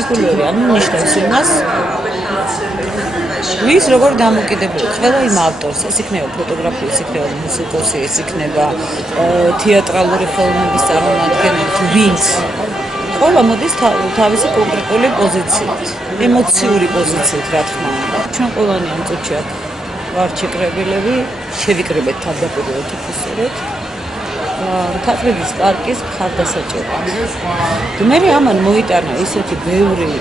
მანიპულირება, ანუ ნიშნავს იმას, ვის როგორ დამოკიდებულა. ყველა იმ ავტორს, ეს იქნება ფოტოგრაფი, ეს იქნება მუსიკოსი, ეს იქნება თეატრალური ხელოვნების წარმომადგენელი, ვინც ყველა მოდის თავისი კონკრეტული პოზიციით, ემოციური პოზიციით, რა თქმა უნდა. ჩვენ ყველანი ამ წუთში აქ ვართ შეკრებილები, შევიკრიბეთ თავდაპირველად ოფისურად. თატრების პარკის მხარდასაჭერად. მე ამან მოიტანა ისეთი ბევრი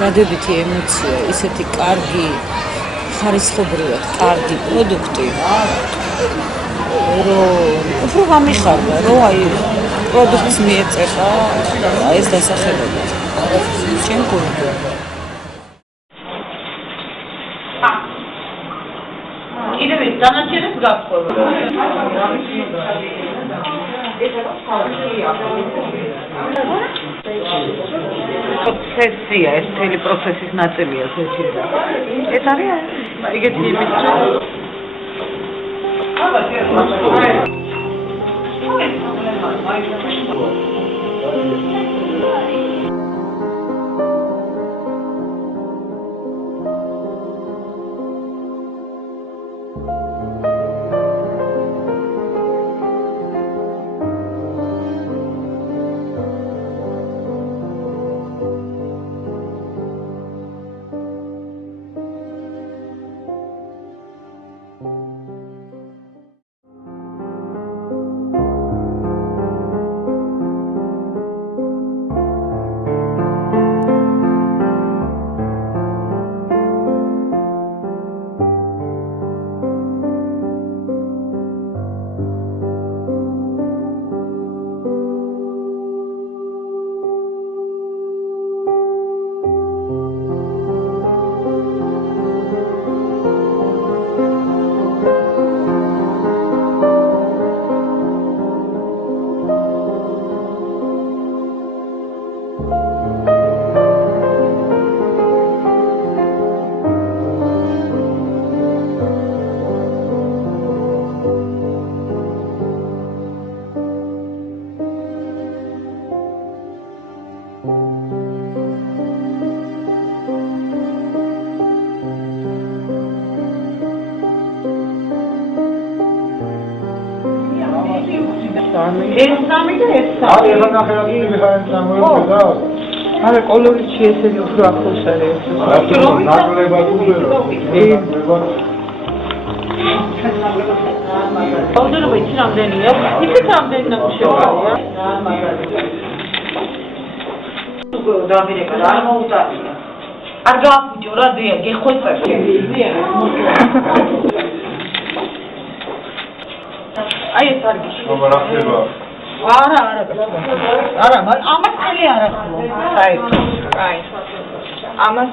დადებითი ემოცია, ისეთი კარგი, ხარისხობრივად კარგი პროდუქტი, რომ უფრო გამიხარდა, რომ აი პროდუქტს მიეწევა ეს დასახელება. ჩემ გულში. კიდევ ის განაჩენებს გაგხდება. სესია, ეს მთელი პროცესის ნაწილია სესია. ეს არის ეგეთი იმის არა კოლორიტში ესეთი უფრო ახლოს არის. აუდიტორია იცი რამდენია? იქით რამდენი ნამუშევრია? დავირეკა რა მოუტანია. არ გააფუჭო რა დია, გეხვეწებ. აი ეს არ გიშ. რა ხდება? არა, ამას ხელი არ ახლა. აი. ამას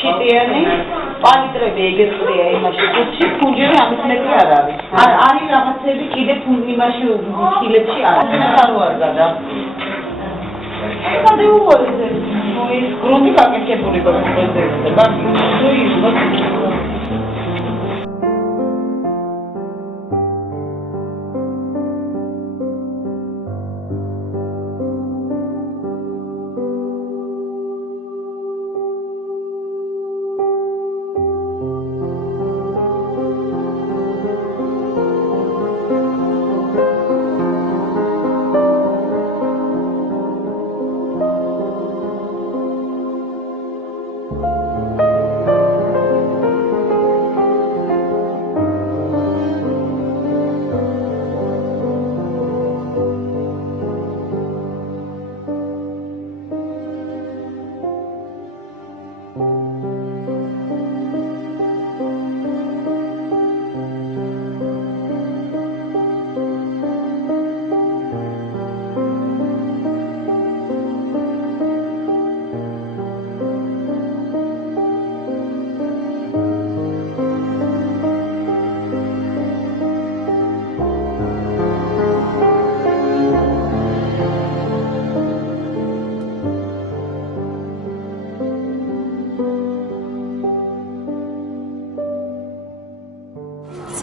შიტიანი პანტრები ეგეთია იმაში. ფუნჯები ამის მეტი არ არის. არის რაღაცები კიდე იმაში ხილებში არის. არ გადა. ხადე უყურე. ის გრუნტი გაკეთებული გქონდება.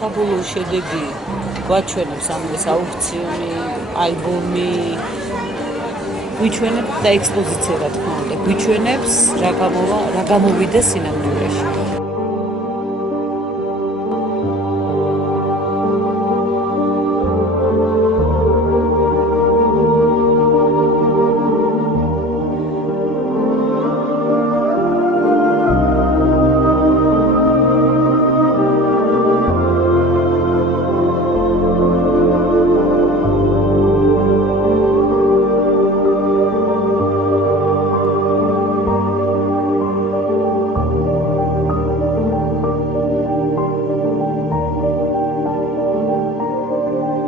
საბოლოო შედეგი გვაჩვენებს ამ ეს აუქციონი, ალბომი, გვიჩვენებს და ექსპოზიცია რა თქმა უნდა გვიჩვენებს რა გამოვიდა სინამდვილეში.